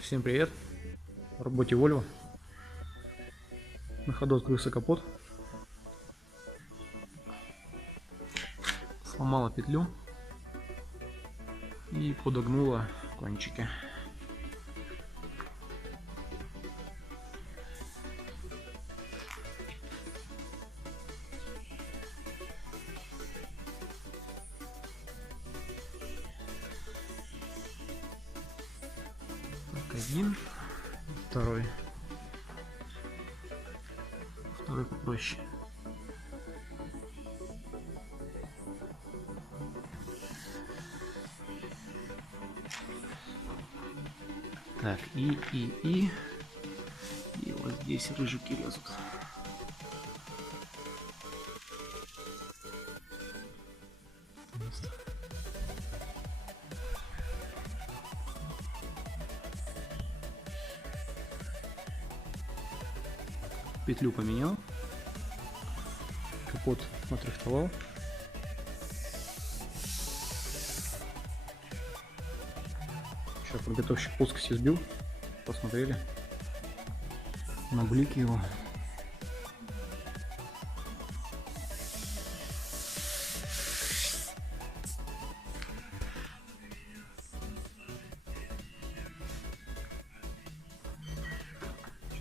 Всем привет! В работе Volvo. На ходу открылся капот. Сломала петлю и подогнула кончики. Так, один, второй попроще. Так, и вот здесь рыжики лезут. Петлю поменял, капот отрихтовал. Сейчас подготовщик плоскости сбил, посмотрели на блики его.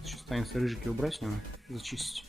Сейчас останется рыжики убрать с него, зачистить.